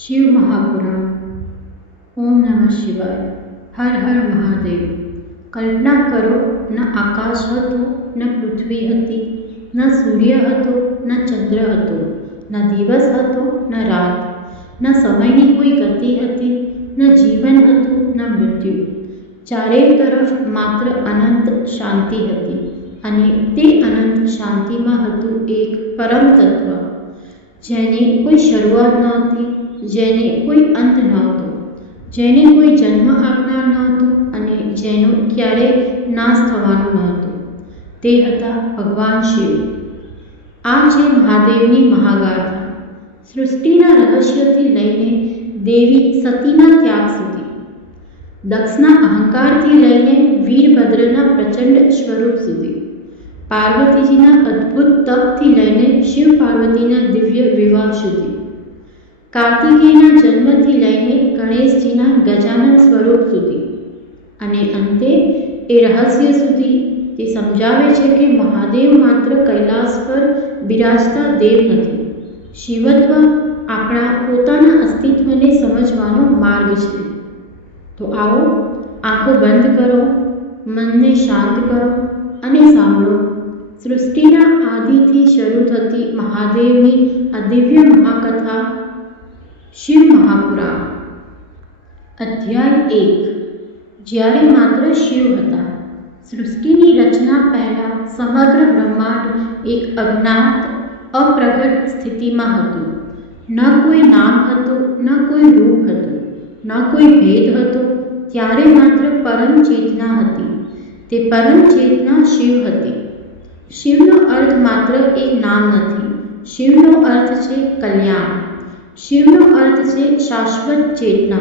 शिव महापुराण। ओम नमः शिवाय। हर हर महादेव। कल्पना करो, न आकाश हतो, न पृथ्वी हती, न सूर्य हतो, न चंद्र हतो, न दिवस हतो, न रात, न समयनी कोई गति हती, न जीवन हतुं, न मृत्यु। चारे तरफ मात्र अनंत शांति हती अने ते अनंत शांतिमां हतुं एक परम तत्व, जेने कोई शरूआत नहोती, जेने कोई अंत नहोतो, जेने कोई जन्म आपनार नहोतो अने जेनो क्यारेय नाश थवानो नहोतो। ते हता भगवान शिव। आ छे महादेवनी महागाथा। सृष्टिना रहस्यथी लईने देवी सतीना त्याग सुधी, दक्षना अहंकारथी लईने वीरभद्રના प्रचंड स्वरूप सुधी, पार्वतीजीना अद्भुत तपथी लईने शिव पार्वतीना दिव्य विवाह सुधी, कार्तिकेयना जन्मथी लईने गणेशजीना गजानन स्वरूप सुधी अने अंते ए रहस्य सुधी ते समजावे छे के महादेव मात्र कैलास पर बिराजता देव नथी। शिवत्व आपणा पोताना अस्तित्वने समजवानो मार्ग छे। तो आओ, आंखों बंद करो, मनने शांत करो अने सांभळो सृष्टिना आदिथी शरू थती महादेवनी आ दिव्य महाकथा शिव महापुराण। अध्याय 1। ज्यारे मात्र शिव हता। सृष्टिनी रचना पहला समग्र ब्रह्मांड एक अज्ञात अप्रगट स्थितिमां हतुं। न कोई नाम हतो, न कोई रूप हतुं, न कोई भेद हतो। त्यारे मात्र परम चेतना हती। ते परम चेतना शिव हती। शिवनो अर्थ मात्र एक नाम नथी। शिवनो अर्थ छे कल्याण। शिवनो अर्थ छे शाश्वत चेतना।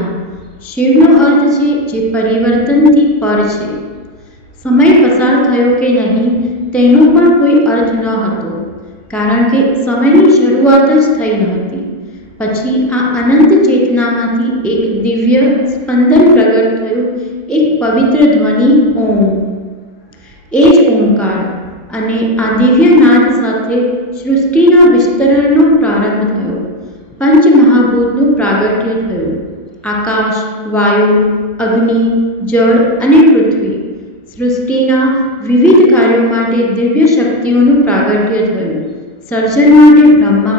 शिवनो अर्थ छे जे परिवर्तनथी पर छे। समय पसार थयो के नहीं तेनो पण कोई अर्थ न हतो, कारण के समयनी शरूआत ज थई नहोती। पछी आ अनंत चेतनामांथी एक दिव्य स्पंदन प्रगट थयुं, एक पवित्र ध्वनि ओम। ए ज ओंकार अने आ दिव्य नाद साथे सृष्टिना विस्तरणनो प्रारंभ थयो। पंच महाभूतनुं प्रागट्य थयुं। आकाश, वायु, अग्नि, जल अने पृथ्वी। सृष्टिना विविध कार्यों माटे दिव्य शक्तिओनुं प्रागट्य थयुं। सर्जन माटे ब्रह्मा,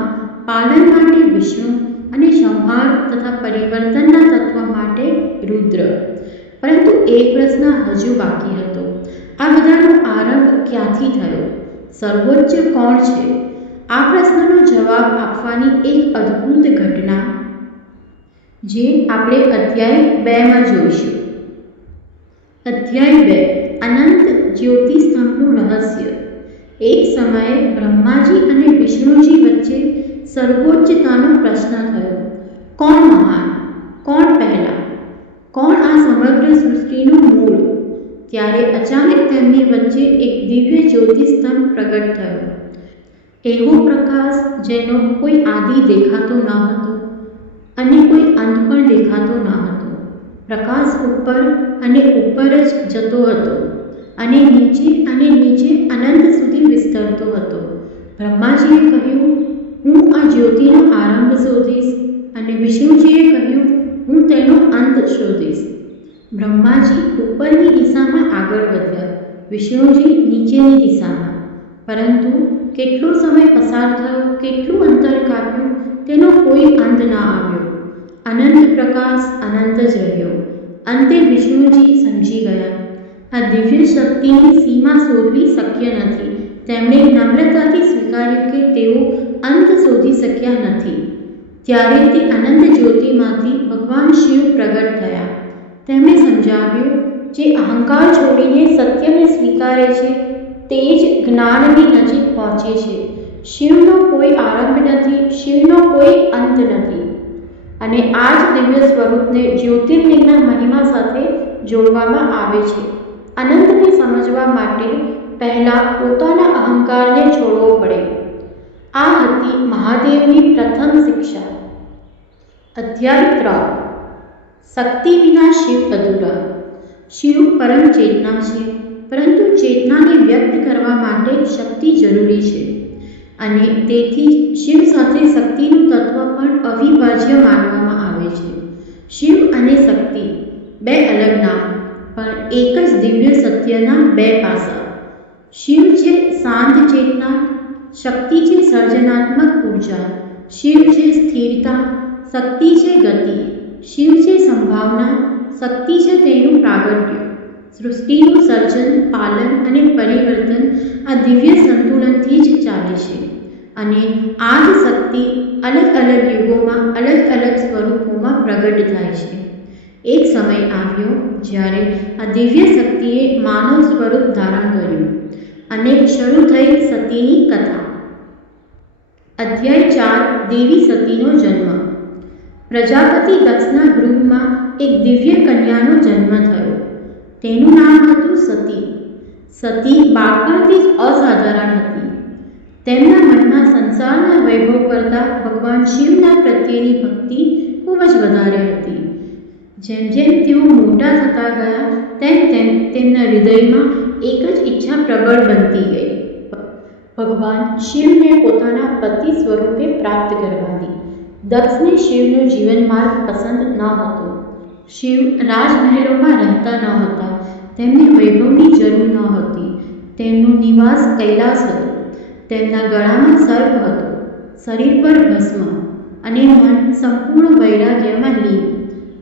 पालन माटे विष्णु अने संहार तथा परिवर्तनना तत्व माटे रुद्र। परंतु एक प्रश्न हजू बाकी हतो। आ बधानो आरंभ क्यांथी थयो? सर्वोच्च कोण छे? आ प्रश्ननो जवाब आपवानी एक अद्भुत घटना जे आपणे अध्याय 2 मां जोईशुं। अध्याय 2। अनंत ज्योति स्तंभनुं रहस्य। एक समये ब्रह्माजी अने विष्णुजी वच्चे सर्वोच्चतानो प्रश्न थयो। कोण महान? कोण पहला? कोण आ समग्र सृष्टिनुं मूळ? त्यारे अचानक तेमनी वच्चे एक दिव्य ज्योतिस्तंभ प्रगट थयो। एवो प्रकाश जेनो कोई आदि देखातो न हतो अने कोई अंत पण देखातो न हतो। प्रकाश ऊपर अने ऊपर ज जतो हतो अने नीचे अनंत सुधी विस्तरतो हतो। ब्रह्माजीए कह्युं, हूँ आ ज्योतिनो आरंभ शोधीश, अने विष्णुजीए कह्युं, हूँ तेनो अंत शोधीश। ब्रह्माजी उपरनी दिशामां आगळ वध्या, विष्णुजी नीचेनी दिशामां। परंतु केटलो समय पसार थयो, केटલું अंतर काप्युं, तेनो कोई अंत न आव्यो। अनंत प्रकाश अनंत ज रह्यो। अंते विष्णुजी समजी गया, आ दिव्य शक्तिनी सीमा शोधवी शक्य नथी। તેમણે નમ્રતાથી સ્વીકાર્યું કે તેઓ અંત શોધી શક્યા નથી। ત્યારે તે અનંત જ્યોતિમાંથી ભગવાન શિવ પ્રગટ થયા। તેમણે સમજાવ્યું, જે અહંકાર છોડીને સત્યને સ્વીકારે છે તે જ જ્ઞાનની નજીક પહોંચે છે। શિવનો કોઈ આરંભ નથી, શિવનો કોઈ અંત નથી। અને આ જ દિવ્ય સ્વરૂપને જ્યોતિર્લિંગના મહિમા સાથે જોડવામાં આવે છે। અનંતને સમજવા માટે પહેલા પોતાના અહંકારને છોડવો પડે। આ હતી મહાદેવની પ્રથમ શિક્ષા। અધ્યાય 3। શક્તિ વિના શિવ અધૂરા। શિવ પરમ ચેતના છે, પરંતુ ચેતનાને વ્યક્ત કરવા માટે શક્તિ જરૂરી છે। અને તેથી જ શિવ સાથે શક્તિનું તત્વ પણ અવિભાજ્ય માનવામાં આવે છે. શિવ અને શક્તિ બે અલગ નામ, પણ એક જ દિવ્ય સત્યના બે પાસા. શિવ છે શાંત ચેતના, શક્તિ છે સર્જનાત્મક ઉર્જા. શિવ છે સ્થિરતા, શક્તિ છે ગતિ. શિવ છે સંભાવના, શક્તિ છે તેનું પ્રાગટ્ય. સૃષ્ટિનું સર્જન, પાલન અને પરિવર્તન આ દિવ્ય સંતુલનથી જ ચાલે છે. અને આ જ શક્તિ અલગ અલગ યુગોમાં અલગ અલગ સ્વરૂપોમાં પ્રગટ થાય છે. એક સમય આવ્યો જ્યારે આ દિવ્ય શક્તિએ માનવ સ્વરૂપ ધારણ કર્યું અને શરૂ થઈ સતીની કથા. અધ્યાય 4 દેવી સતીનો જન્મ. પ્રજાપતિ દક્ષના ગૃહમાં એક દિવ્ય કન્યાનો જન્મ થયો. તેનું નામ હતું સતી. સતી બાળપણથી જ અસાધારણ હતી. તેમના મનમાં સંસારના વૈભવ કરતાં ભગવાન શિવના પ્રત્યેની ભક્તિ ખૂબ જ વધારે હતી. જેમ જેમ તેઓ મોટા થતા ગયા તેમ તેમ તેમના હૃદયમાં એક જ ઈચ્છા પ્રબળ બનતી ગઈ, ભગવાન શિવને પોતાના પતિ સ્વરૂપે પ્રાપ્ત કરવાની. દક્ષને શિવનો જીવન માર્ગ પસંદ ન હતો. શિવ રાજમહેલોમાં રહેતા ન હતા. તેમને વૈભવની જરૂર ન હતી. તેમનું નિવાસ કૈલાસ હતો. તેમના ગળામાં સર્પ હતો, શરીર પર ભસ્મ અને મન સંપૂર્ણ વૈરાગ્યમાં લીન.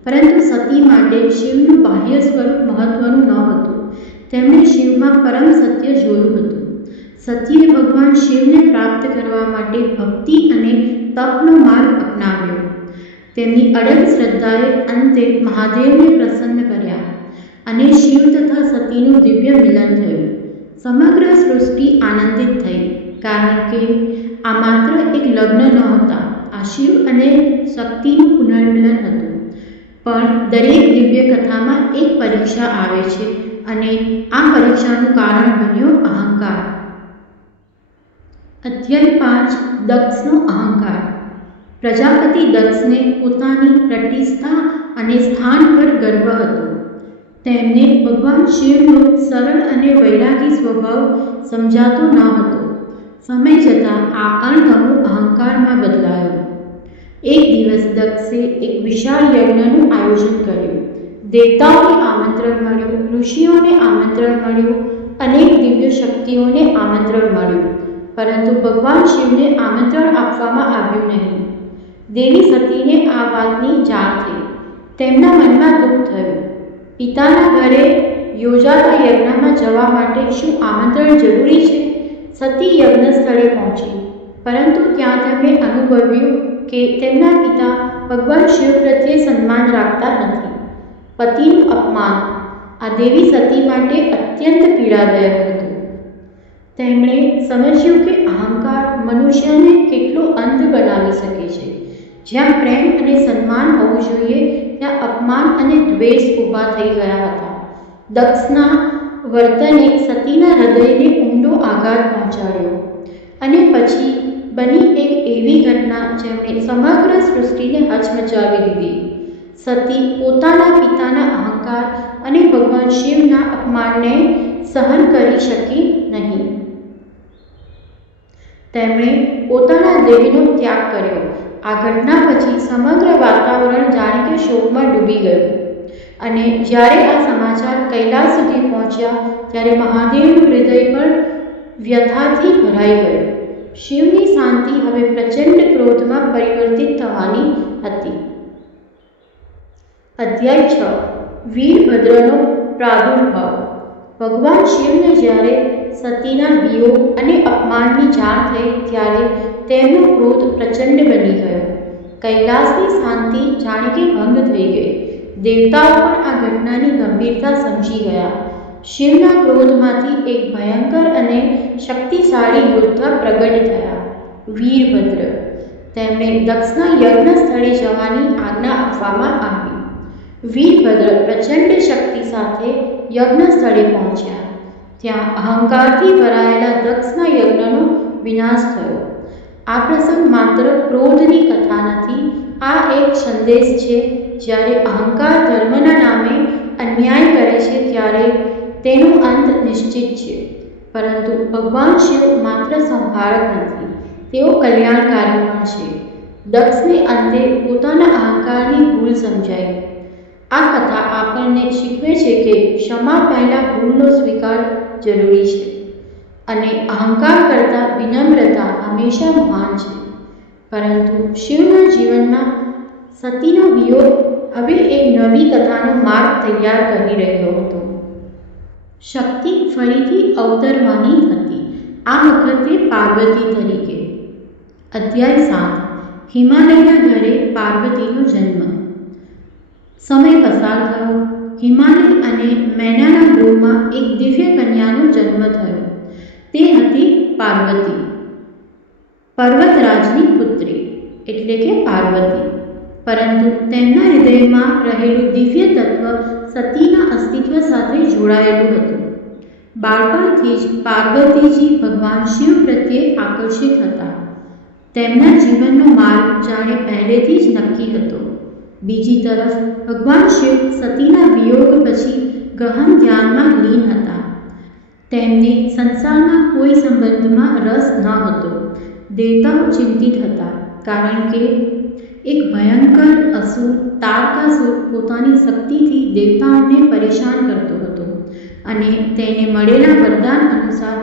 પરંતુ સતી માટે શિવનું બાહ્ય સ્વરૂપ મહત્વનું ન હતું. તેમણે શિવમાં પરમ સત્ય જોયું હતું. સતીએ ભગવાન શિવને પ્રાપ્ત કરવા માટે ભક્તિ અને તપનો માર્ગ અપનાવ્યો. તેમની અડગ શ્રદ્ધાએ અંતે મહાદેવને પ્રસન્ન કર્યા અને શિવ તથા સતીનું દિવ્ય મિલન થયું. સમગ્ર સૃષ્ટિ આનંદિત થઈ, કારણ કે આ માત્ર એક લગ્ન નહોતા, આ શિવ અને શક્તિનું પુનર્મિલન હતું. પણ દરેક દિવ્ય કથામાં એક પરીક્ષા આવે છે અને આ પરીક્ષાનું કારણ બન્યો અહંકાર. અધ્યાય 5 દક્ષનો અહંકાર. પ્રજાપતિ દક્ષને પોતાની પ્રતિષ્ઠા અને સ્થાન પર ગર્વ હતો. તેમને ભગવાન શિવનો સરળ અને વૈરાગી સ્વભાવ સમજાતો ન હતો. સમય જતાં આ અણગમો અહંકારમાં બદલાયો. એક દિવસ દક્ષે એક વિશાળ યજ્ઞનું આયોજન કર્યું. દેવતાઓને આમંત્રણ મળ્યું, ઋષિઓને આમંત્રણ મળ્યું, અનેક દિવ્ય શક્તિઓને આમંત્રણ મળ્યું, પરંતુ ભગવાન શિવને આમંત્રણ આપવામાં આવ્યું નહીં. દેવી સતીને આ વાતની જાણ થઈ. તેમના મનમાં દુઃખ થયું. પિતાના ઘરે યોજાતા યજ્ઞમાં જવા માટે શું આમંત્રણ જરૂરી છે? સતી યજ્ઞ સ્થળે પહોંચી, પરંતુ ત્યાં તેમણે અનુભવ્યું કે તેમના પિતા ભગવાન શિવ પ્રત્યે સન્માન રાખતા નથી. પતિનું અપમાન આ દેવી સતી માટે અત્યંત પીડાદાયક હતું. તેમણે સમજ્યું કે અહંકાર મનુષ્યને કેટલો અંધ બનાવી શકે છે. જ્યાં પ્રેમ અને સન્માન હોવું જોઈએ, ત્યાં અપમાન અને દ્વેષ ઊભા થઈ ગયા હતા. દક્ષના વર્તને સતીના હૃદયને ઊંડો આઘાત પહોંચાડ્યો અને પછી બની એક એવી ઘટના જેમણે સમગ્ર સૃષ્ટિને હચમચાવી દીધી. સતી પોતાના પિતાના અહંકાર અને ભગવાન શિવના અપમાનને સહન કરી શકી નહીં. તેમણે પોતાના દેહનો ત્યાગ કર્યો. આ ઘટના પછી સમગ્ર વાતાવરણ જાણે કે શોકમાં ડૂબી ગયું. અને જ્યારે આ સમાચાર કૈલાસ સુધી પહોંચ્યા ત્યારે મહાદેવનું હૃદય પણ વ્યથાથી ભરાઈ ગયું. શિવની શાંતિ હવે પ્રચંડ ક્રોધમાં પરિવર્તિત થવાની હતી. અધ્યાય 6 વીરભદ્રનો પ્રાદુર્ભાવ. ભગવાન શિવને જ્યારે સતીના વિયોગ અને અપમાનની જાણ થઈ ત્યારે તેમનો ક્રોધ પ્રચંડ બની ગયો. કૈલાસની શાંતિ જાણે કે ભંગ થઈ ગઈ. દેવતાઓ પણ આ ઘટનાની ગંભીરતા સમજી ગયા. શિવના ક્રોધમાંથી એક ભયંકર અને શક્તિશાળી યોદ્ધા પ્રગટ થયા, વીરભદ્ર. તેમણે દક્ષના યજ્ઞ સ્થળે જવાની આજ્ઞા આપવામાં આવી. વીરભદ્ર પ્રચંડ શક્તિ સાથે યજ્ઞ સ્થળે પહોંચ્યા. ત્યાં અહંકારથી ભરાયેલા દક્ષના યજ્ઞનો વિનાશ થયો. આ પ્રસંગ માત્ર ક્રોધની કથા નથી, આ એક સંદેશ છે. જ્યારે અહંકાર ધર્મના નામે અન્યાય કરે છે ત્યારે તેનો અંત નિશ્ચિત છે. પરંતુ ભગવાન શિવ માત્ર સંહારક નથી, તેઓ કલ્યાણકારી પણ છે. દક્ષને અંતે પોતાના અહંકારની ભૂલ સમજાઈ. આ કથા આપણને શીખવે છે કે ક્ષમા પહેલા ભૂલનો સ્વીકાર જરૂરી છે અને અહંકાર કરતાં વિનમ્રતા હંમેશા મહાન છે. પરંતુ શિવના જીવનમાં સતીનો વિયોગ હવે એક નવી કથાનો માર્ગ તૈયાર કરી રહ્યો હતો. શક્તિ ફરીથી અવતરવાની હતી, આ વખતે પાર્વતી તરીકે. અધ્યાય 7. હિમાલયના ઘરે પાર્વતીનો જન્મ. સમય પસાર થયો. હિમાલય અને મેનાના ગૃહમાં એક દિવ્ય કન્યાનો જન્મ થયો. તે હતી પાર્વતી, પર્વતરાજની પુત્રી એટલે કે પાર્વતી. પરંતુ તેમના હૃદયમાં રહેલું દિવ્ય તત્વ સતીના અસ્તિત્વ સાથે જોડાયેલું હતું. બાળપણથી જ પાર્વતીજી ભગવાન શિવ પ્રત્યે આકર્ષિત હતા. તેમના જીવનનો માર્ગ જાણે પહેલેથી જ નક્કી હતો. બીજી તરફ ભગવાન શિવ સતીના વિયોગ પછી ગહન ધ્યાનમાં લીન હતા. તેમને સંસારના કોઈ સંબંધમાં રસ ન હતો. દેવતાઓ ચિંતિત હતા, કારણ કે એક ભયંકર અસુર તારકાસુર પોતાની શક્તિથી દેવતાઓને પરેશાન કરતો હતો અને તેને મળેલા વરદાન અનુસાર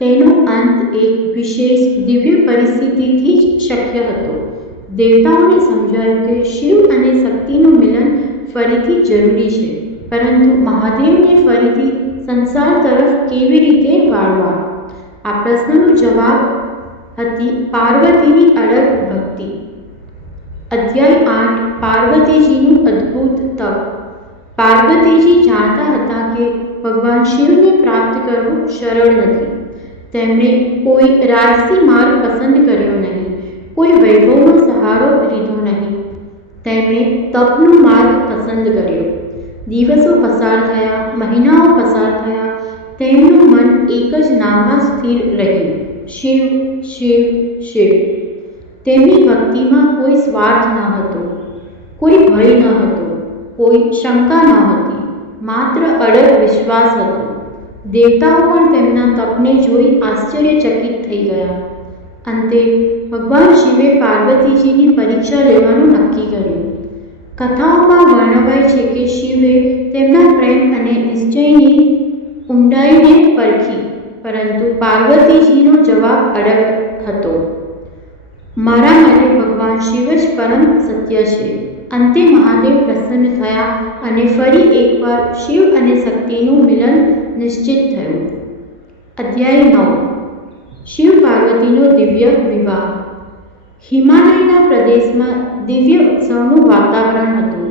તેનો અંત એક વિશેષ દિવ્ય પરિસ્થિતિથી જ શક્ય હતો. દેવતાઓને સમજાયું કે શિવ અને શક્તિનું મિલન ફરીથી જરૂરી છે, પરંતુ મહાદેવને ફરીથી સંસાર તરફ કેવી રીતે વાળવા? આ પ્રશ્નનો જવાબ હતી પાર્વતીની અડગ ભક્તિ. અધ્યાય 8. પાર્વતીજીનું અદ્ભુત તપ. પાર્વતીજી જાણતા હતા કે ભગવાન શિવને પ્રાપ્ત કરવું સરળ નથી. તેમણે કોઈ રાજસી માર્ગ પસંદ કર્યો નહીં, કોઈ વૈભવનો સહારો લીધો નહીં. તેમણે તપનો માર્ગ પસંદ કર્યો. દિવસો પસાર થયા, મહિનાઓ પસાર થયા. તેમનું મન એક જ નામમાં સ્થિર રહ્યું, શિવ, શિવ, શિવ. તેમની ભક્તિમાં કોઈ સ્વાર્થ ન હતો, કોઈ ભય ન હતો, કોઈ શંકા ન હતી, માત્ર અડગ વિશ્વાસ હતો. દેવતાઓ પણ તેમના તપને જોઈ આશ્ચર્યચકિત થઈ ગયા. અંતે ભગવાન શિવે પાર્વતીજીની પરીક્ષા લેવાનું નક્કી કર્યું. કથાઓમાં વર્ણવાય છે કે શિવે તેમના પ્રેમ અને નિશ્ચયની ઊંડાઈને પરખી, પરંતુ પાર્વતીજીનો જવાબ અડગ હતો. મારા માટે ભગવાન શિવ જ પરમ સત્ય છે. અંતે મહાદેવ પ્રસન્ન થયા અને ફરી એકવાર શિવ અને શક્તિનું મિલન નિશ્ચિત થયું. અધ્યાય 9. શિવ પાર્વતીનો દિવ્ય વિવાહ. હિમાલયના પ્રદેશમાં દિવ્ય ઉત્સવનું વાતાવરણ હતું.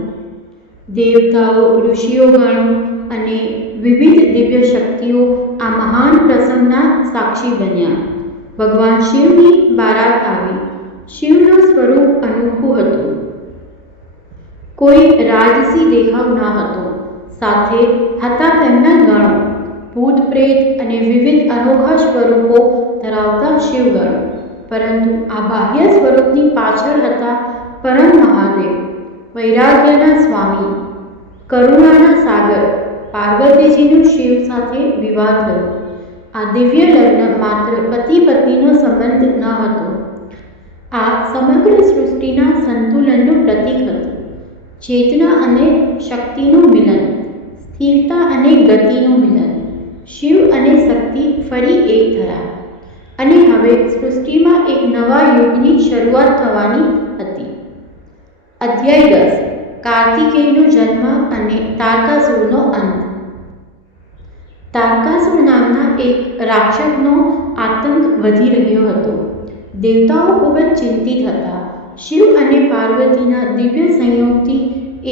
દેવતાઓ, ઋષિઓગણો અને વિવિધ દિવ્ય શક્તિઓ આ મહાન પ્રસંગના સાક્ષી બન્યા. ભગવાન શિવની બારાત આવી. શિવનું સ્વરૂપ અનોખું હતું. કોઈ રાજસી દેખાવ ન હતો. સાથે હતા તેમના ગણો, ભૂત પ્રેત અને વિવિધ અનોખા સ્વરૂપો ધરાવતા શિવગણ. પરંતુ આ બાહ્ય સ્વરૂપની પાછળ હતા પરમ મહાદેવ, વૈરાગ્યના સ્વામી, કરુણાના સાગર. પાર્વતીજીનો શિવ સાથે વિવાહ થયો. આ દિવ્ય લગ્ન માત્ર પતિ પત્નીનો સંબંધ ન હતો. આ સમગ્ર સૃષ્ટિના સંતુલનનું પ્રતીક હતું. ચેતના અને શક્તિનું મિલન, સ્થિરતા અને ગતિનું મિલન. શિવ અને શક્તિ ફરી એક થયા અને હવે સૃષ્ટિમાં એક નવા યુગની શરૂઆત થવાની હતી. અધ્યાય 10. કાર્તિકેયનો જન્મ અને તારકાસુરનો અંત. તારકાસુર નામના એક રાક્ષસનો આતંક વધી રહ્યો હતો. દેવતાઓ ખૂબ જ ચિંતિત હતા. શિવ અને પાર્વતીના દિવ્ય સંયોગથી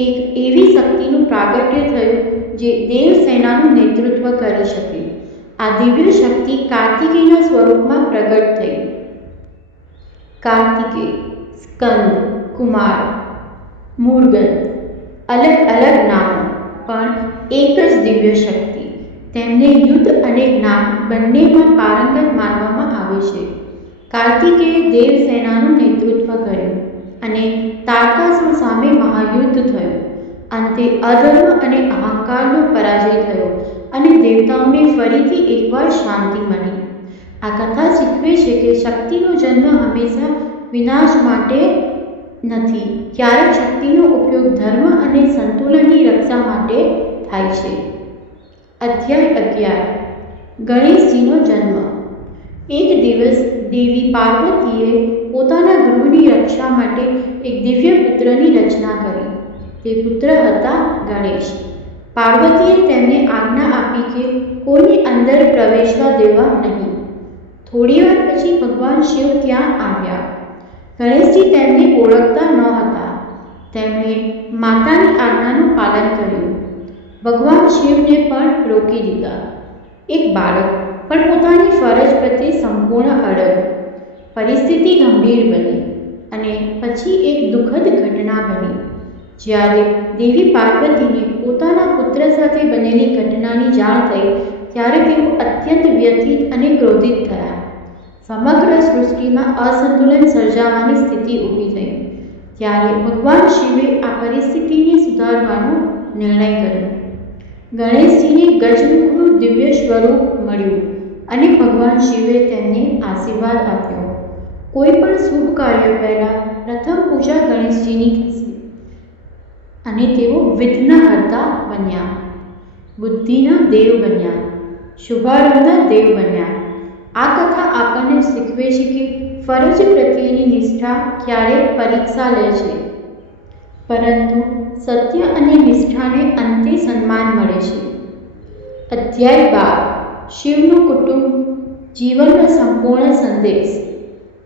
એક એવી શક્તિનું પ્રાગટ્ય થયું જે દેવસેનાનું નેતૃત્વ કરી શકે. આ દિવ્ય શક્તિ કાર્તિકેયના સ્વરૂપમાં પ્રગટ થઈ. કાર્તિકેય, સ્કંદ, કુમાર, મુર્ગન, અલગ અલગ નામો, પણ એક જ દિવ્ય શક્તિ. તેમને યુદ્ધ અને જ્ઞાન બંનેમાં પારંગત માનવામાં આવે છે. કાર્તિકેયે દેવસેનાનું નેતૃત્વ કર્યું અને તારકાસુર સામે મહાયુદ્ધ થયું. અંતે અધર્મ અને અહંકારનો પરાજય થયો અને દેવતાઓને ફરીથી એકવાર શાંતિ મળી. આ કથા શીખવે છે કે શક્તિનો જન્મ હંમેશા વિનાશ માટે નથી. ક્યારેક શક્તિનો ઉપયોગ ધર્મ અને સંતુલનની રક્ષા માટે થાય છે. અધ્યાય 11 ગણેશજીનો જન્મ. એક દિવસ દેવી પાર્વતીએ પોતાના ગૃહની રક્ષા માટે એક દિવ્ય પુત્રની રચના કરી. તે પુત્ર હતા ગણેશ. પાર્વતીએ તેમને આજ્ઞા આપી કે કોઈને અંદર પ્રવેશવા દેવા નહીં. થોડીવાર પછી ભગવાન શિવ ત્યાં આવ્યા. ગણેશજી તેમને ઓળખતા નહોતા. તેમણે માતાની આજ્ઞાનું પાલન કર્યું. ભગવાન શિવને પણ રોકી દીધા. એક બાળક પણ પોતાની ફરજ પ્રત્યે સંપૂર્ણ અડગ. પરિસ્થિતિ ગંભીર બની અને પછી એક દુઃખદ ઘટના બની. જ્યારે દેવી પાર્વતીને પોતાના પુત્ર સાથે બનેલી ઘટનાની જાણ થઈ ત્યારે તેઓ અત્યંત વ્યથિત અને ક્રોધિત થયા. સમગ્ર સૃષ્ટિમાં અસંતુલન સર્જાવાની સ્થિતિ ઊભી થઈ. ત્યારે ભગવાન શિવે આ પરિસ્થિતિને સુધારવાનો નિર્ણય કર્યો. ગણેશજીને ગજમુખનું દિવ્ય સ્વરૂપ મળ્યું અને ભગવાન શિવે તેમને આશીર્વાદ આપ્યો. કોઈ પણ શુભ કાર્ય પહેલાં પ્રથમ પૂજા ગણેશજીની થશે અને તેઓ વિઘ્નહર્તા બન્યા, બુદ્ધિના દેવ બન્યા, શુભારંભના દેવ બન્યા. આ કથા આપણને શીખવે છે કે ફરજ પ્રત્યેની નિષ્ઠા ક્યારેક પરીક્ષા લે છે, પરંતુ સત્ય અને નિષ્ઠાને અંતે સન્માન મળે છે. અધ્યાય 12 શિવનું કુટુંબ જીવનનો સંપૂર્ણ સંદેશ.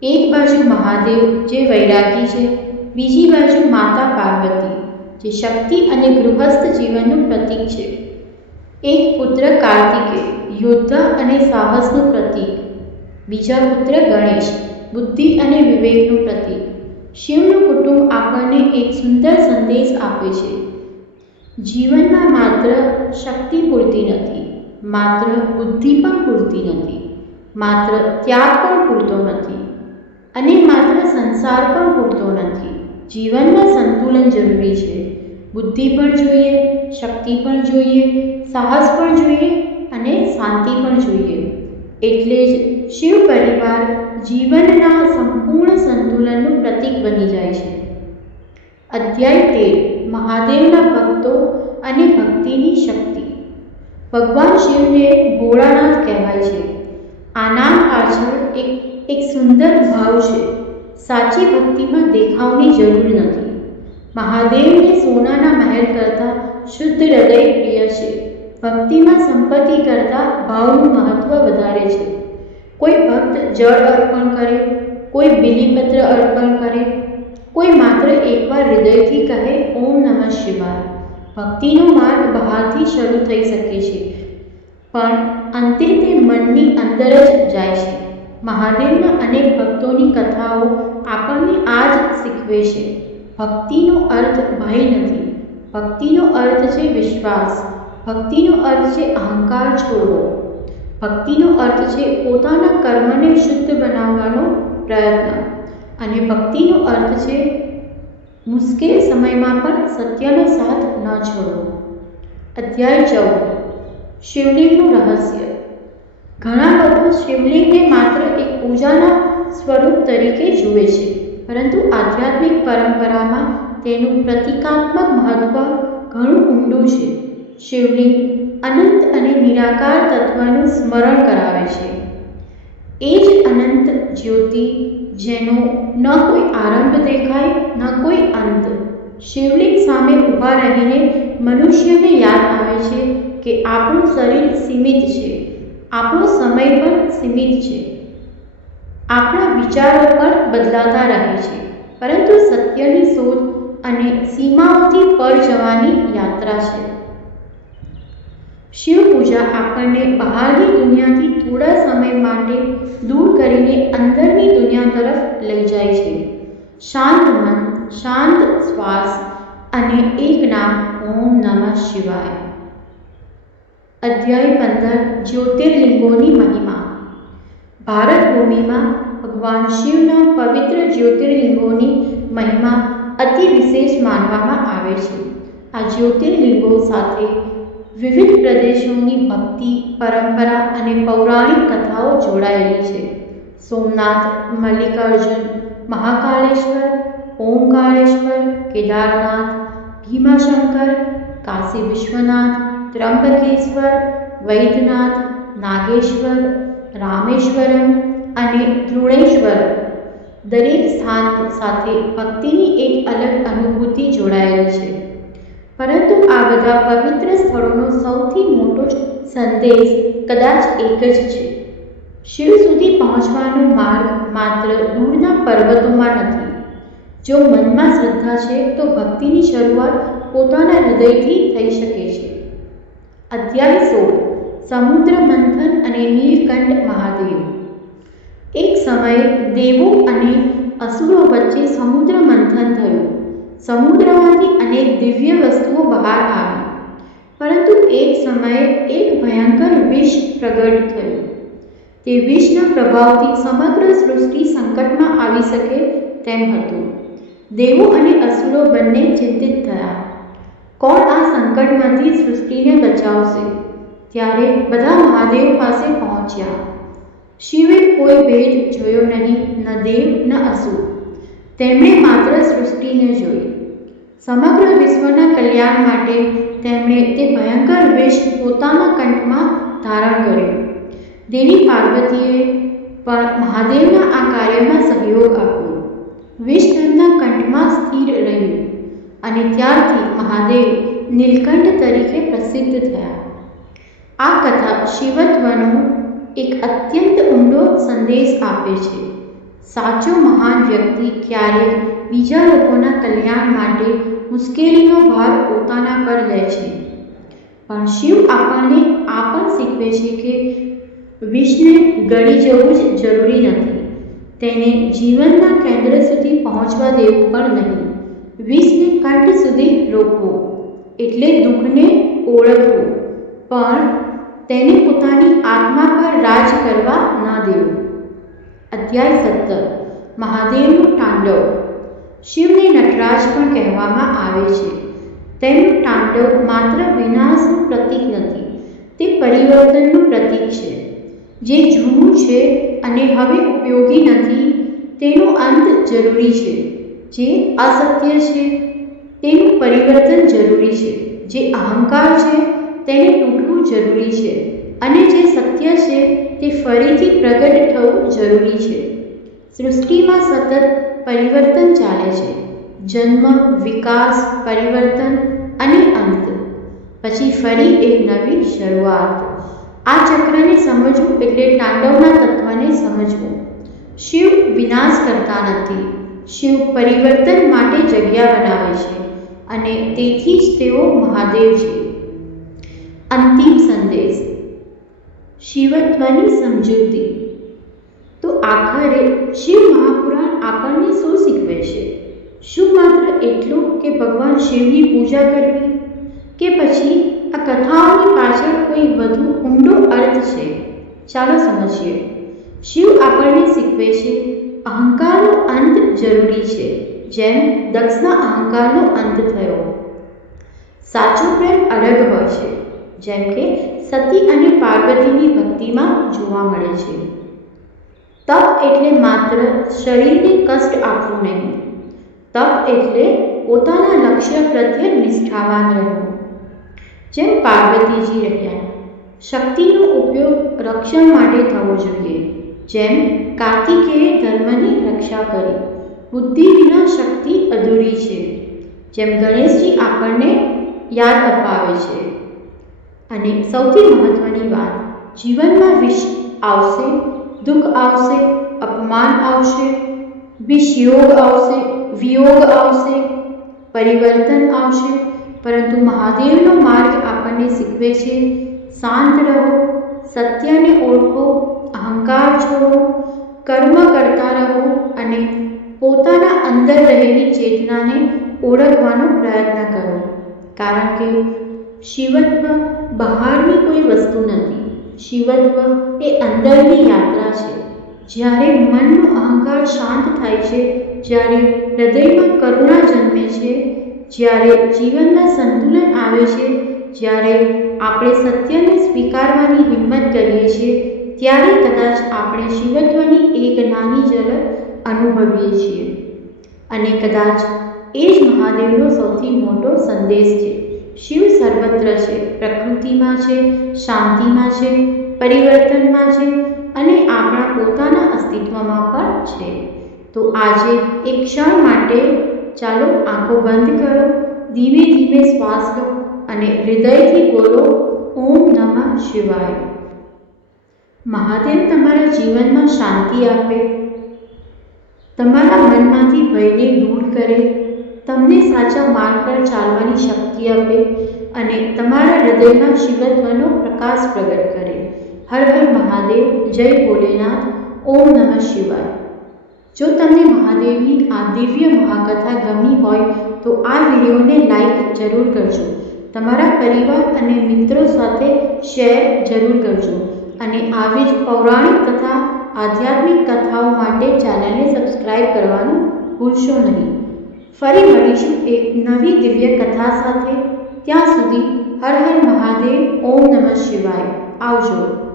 એક બાજુ મહાદેવ જે વૈરાગી છે, બીજી બાજુ માતા પાર્વતી જે શક્તિ અને ગૃહસ્થ જીવનનું પ્રતીક છે. એક પુત્ર કાર્તિકેય યોદ્ધા અને સાહસનું પ્રતીક, બીજા પુત્ર ગણેશ બુદ્ધિ અને વિવેકનું પ્રતીક. શિવનું કુટુંબ આપણને એક સુંદર સંદેશ આપે છે. જીવનમાં માત્ર શક્તિ પૂરતી નથી, માત્ર બુદ્ધિ પણ પૂરતી નથી, માત્ર ત્યાગ પણ પૂરતો નથી અને માત્ર સંસાર પણ પૂરતો નથી. જીવનમાં સંતુલન જરૂરી છે. બુદ્ધિ પણ જોઈએ, શક્તિ પણ જોઈએ, સાહસ પણ જોઈએ અને શાંતિ પણ જોઈએ. એટલે જ શિવ પરિવાર જીવનના સંપૂર્ણ સંતુલનનું પ્રતીક બની જાય છે. અધ્યાય 13 મહાદેવના ભક્તો અને ભક્તિની શક્તિ. ભગવાન શિવને ભોળાનાથ કહેવાય છે. આ નામ પાછળ એક સુંદર ભાવ છે. સાચી ભક્તિમાં દેખાવની જરૂર નથી. મહાદેવને સોનાના મહેલ કરતાં શુદ્ધ હૃદય પ્રિય છે. ભક્તિમાં સંપત્તિ કરતાં ભાવનું મહત્વ વધારે છે. કોઈ ભક્ત જળ અર્પણ કરે, કોઈ બિલીપત્ર અર્પણ કરે, કોઈ માત્ર એકવાર હૃદયથી કહે ઓમ નમઃ શિવાય. ભક્તિનો માર્ગ બહારથી શરૂ થઈ શકે છે, પણ અંતે તે મનની અંદર જ જાય છે. મહાદેવના અનેક ભક્તોની કથાઓ આપણને આ જ શીખવે છે. ભક્તિનો અર્થ ભય નથી. ભક્તિનો અર્થ છે વિશ્વાસ. ભક્તિનો અર્થ છે અહંકાર છોડવો. ભક્તિનો અર્થ છે પોતાના કર્મને શુદ્ધ બનાવવાનો પ્રયત્ન. અને ભક્તિનો અર્થ છે મુશ્કેલ સમયમાં પણ સત્યનો સાથ ન છોડવો. અધ્યાય 14 શિવલિંગનું રહસ્ય. ઘણા લોકો શિવલિંગને માત્ર એક પૂજાના સ્વરૂપ તરીકે જુએ છે, પરંતુ આધ્યાત્મિક પરંપરામાં તેનું પ્રતીકાત્મક મહત્વ ઘણું ઊંડું છે. શિવલિંગ અનંત અને નિરાકાર તત્વનું સ્મરણ કરાવે છે. એ જ અનંત જ્યોતિ જેનો ન કોઈ આરંભ દેખાય, ન કોઈ અંત. શિવલિંગ સામે ઊભા રહીને મનુષ્યને યાદ આવે છે કે આપણું શરીર સીમિત છે, આપણો સમય પણ સીમિત છે, આપણા વિચારો પણ બદલાતા રહે છે, પરંતુ સત્યની શોધ અને સીમાઓથી પર જવાની યાત્રા છે. શિવ પૂજા આપણને બહારની દુનિયાથી થોડા સમય માટે દૂર કરીને અંદરની દુનિયા તરફ લઈ જાય છે. શાંત મન, શાંત શ્વાસ અને એક નામ ઓમ નમઃ શિવાય. અધ્યાય 15 જ્યોતિર્લિંગોની મહિમા. ભારત ભૂમિમાં ભગવાન શિવના પવિત્ર જ્યોતિર્લિંગોની મહિમા અતિ વિશેષ માનવામાં આવે છે. આ જ્યોતિર્લિંગો સાથે વિવિધ પ્રદેશોની ભક્તિ, પરંપરા અને પૌરાણિક કથાઓ કથાઓ જોડાયેલી છે. સોમનાથ, મલ્લિકાર્જુન, મહાકાળેશ્વર, ઓમકારેશ્વર, કેદારનાથ, ભીમાશંકર, કાશી વિશ્વનાથ, ત્રંબકેશ્વર, વૈદ્યનાથ, નાગેશ્વર, રામેશ્વરમ અને તૃણેશ્વર દરેક સ્થાન સાથે ભક્તિની એક અલગ અનુભૂતિ જોડાયેલી છે. પરંતુ આ બધા પવિત્ર સ્થળોનો સૌથી મોટો સંદેશ કદાચ એક જ છે. શિવ સુધી પહોંચવાનો માર્ગ માત્ર દૂરના પર્વતોમાં નથી. જો મનમાં શ્રદ્ધા છે તો ભક્તિની શરૂઆત પોતાના હૃદયથી થઈ શકે છે. અધ્યાય 16 સમુદ્ર મંથન અને નીલકંઠ મહાદેવ. એક સમયે દેવો અને અસુરો વચ્ચે સમુદ્ર મંથન થયું. સમુદ્રમાંથી અનેક દિવ્ય વસ્તુઓ બહાર આવી. પરંતુ એક સમયે એક ભયંકર વિષ પ્રગટ થયું. તે વિષના પ્રભાવથી સમગ્ર સૃષ્ટિ સંકટમાં આવી શકે તેમ હતું. દેવો અને અસુરો બંને ચિંતિત થયા. કોણ આ સંકટમાંથી સૃષ્ટિને બચાવશે? ત્યારે બધા મહાદેવ પાસે પહોંચ્યા. શિવે કોઈ ભેદ જોયો નહીં, ન દેવ ન અસુર. તેમણે માત્ર સૃષ્ટિને જોઈ. સમગ્ર વિશ્વના કલ્યાણ માટે તેમણે તે ભયંકર વિષ પોતાના કંઠમાં ધારણ કર્યું. દેવી પાર્વતીએ પણ મહાદેવના આ કાર્યમાં સહયોગ આપ્યો. વિષ તેમના કંઠમાં સ્થિર રહ્યું અને ત્યારથી મહાદેવ નીલકંઠ તરીકે પ્રસિદ્ધ થયા. આ કથા શિવત્વનો એક અત્યંત ઊંડો સંદેશ આપે છે. સાચો મહાન વ્યક્તિ ક્યારેક બીજા લોકોના કલ્યાણ માટે મુશ્કેલીનો ભાર પોતાના પર લે છે. પણ શિવ આપણને આ પણ શીખવે છે કે વિષને ગળી જવું જ જરૂરી નથી. તેને જીવનના કેન્દ્ર સુધી પહોંચવા દેવું પણ નહીં. વિષને કંઠ સુધી રોકવો એટલે દુઃખને ઓળખવું, પણ તેને પોતાની આત્મા પર રાજ કરવા ન દેવું. અધ્યાય 17 મહાદેવનું તાંડવ. શિવને નટરાજ પણ કહેવામાં આવે છે. તેમનું તાંડવ માત્ર વિનાશનું પ્રતીક નથી, તે પરિવર્તનનું પ્રતીક છે. જે જૂનું છે અને હવે ઉપયોગી નથી તેનો અંત જરૂરી છે. જે અસત્ય છે તેનું પરિવર્તન જરૂરી છે. જે અહંકાર છે તેને તૂટવું જરૂરી છે અને જે સત્ય છે તે ફરીથી પ્રગટ થવું જરૂરી છે. સૃષ્ટિમાં સતત પરિવર્તન ચાલે છે. જન્મ, વિકાસ, પરિવર્તન અને અંત. પછી ફરી એક નવી શરૂઆત. આ ચક્રને સમજવું એટલે તાંડવના તત્વને સમજવું. શિવ વિનાશ કરતા નથી. શિવ પરિવર્તન માટે જગ્યા બનાવે છે અને તેથી જ તેઓ મહાદેવ છે. અંતિમ સંદેશ. શિવત્વની સમજૂતી. તો આખરે શિવ મહાપુરાણ આપણને શું શીખવે છે? શું માત્ર એટલું કે ભગવાન શિવની પૂજા કરવી, કે પછી આ કથાઓની પાછળ કોઈ વધુ ઊંડો અર્થ છે? ચાલો સમજીએ. શિવ આપણને શીખવે છે અહંકારનો અંત જરૂરી છે, જેમ દક્ષના અહંકારનો અંત થયો. સાચો પ્રેમ અડગ હોય છે, જેમ કે સતી અને પાર્વતીની ભક્તિમાં જોવા મળે છે. તપ એટલે માત્ર શરીરને કષ્ટ આપવું નહીં. તપ એટલે પોતાના લક્ષ્ય પ્રત્યે નિષ્ઠાવાન રહેવું, જેમ પાર્વતીજી રહ્યા. શક્તિનો ઉપયોગ રક્ષણ માટે થવો જોઈએ, જેમ કાર્તિકેયે ધર્મની રક્ષા કરી. બુદ્ધિ વિના શક્તિ અધૂરી છે, જેમ ગણેશજી આપણને યાદ અપાવે છે. અને સૌથી મહત્વની વાત, જીવનમાં વિષ આવશે, દુઃખ આવશે, અપમાન આવશે, વિષયોગ આવશે, વિયોગ આવશે, પરિવર્તન આવશે, પરંતુ મહાદેવનો માર્ગ આપણને શીખવે છે શાંત રહો, સત્યને ઓળખો, અહંકાર છોડો, કર્મ કરતા રહો અને પોતાના અંદર રહેલી ચેતનાને ઓળખવાનો પ્રયત્ન કરો. કારણ કે શિવત્વ બહારની કોઈ વસ્તુ નથી. શિવત્વ એ અંદરની યાત્રા છે. જ્યારે મનનો અહંકાર શાંત થાય છે, જ્યારે હૃદયમાં કરુણા જન્મે છે, જ્યારે જીવનમાં સંતુલન આવે છે, જ્યારે આપણે સત્યને સ્વીકારવાની હિંમત કરીએ છીએ, ત્યારે કદાચ આપણે શિવત્વની એક નાની ઝલક અનુભવીએ છીએ. અને કદાચ એ જ મહાદેવનો સૌથી મોટો સંદેશ છે. શિવ સર્વત્ર છે, પ્રકૃતિમાં છે, શાંતિમાં છે, પરિવર્તનમાં છે અને આપણા પોતાના અસ્તિત્વમાં પણ છે. તો આજે એક ક્ષણ માટે ચાલો આંખો બંધ કરો, ધીમે ધીમે શ્વાસ લો અને હૃદયથી બોલો ઓમ નમઃ શિવાય. મહાદેવ તમારા જીવનમાં શાંતિ આપે, તમારા મનમાંથી ભયને દૂર કરે, તમને સાચા માર્ગ પર ચાલવાની શક્તિ આપે અને તમારા હૃદયમાં શિવત્વનો પ્રકાશ પ્રગટ કરે. હર હર મહાદેવ, જય ભોલેનાથ, ઓમ નમઃ શિવાય. જો તમને મહાદેવની આ દિવ્ય મહાકથા ગમી હોય તો આ વિડીયોને લાઈક જરૂર કરજો, તમારા પરિવાર અને મિત્રો સાથે શેર જરૂર કરજો અને આવી જ પૌરાણિક તથા આધ્યાત્મિક કથાઓ માટે ચેનલને સબસ્ક્રાઇબ કરવાનું ભૂલશો નહીં. ફરી મળીશું એક નવી દિવ્ય કથા સાથે. ત્યાં સુધી હર હર મહાદેવ, ઓમ નમઃ શિવાય. આવજો.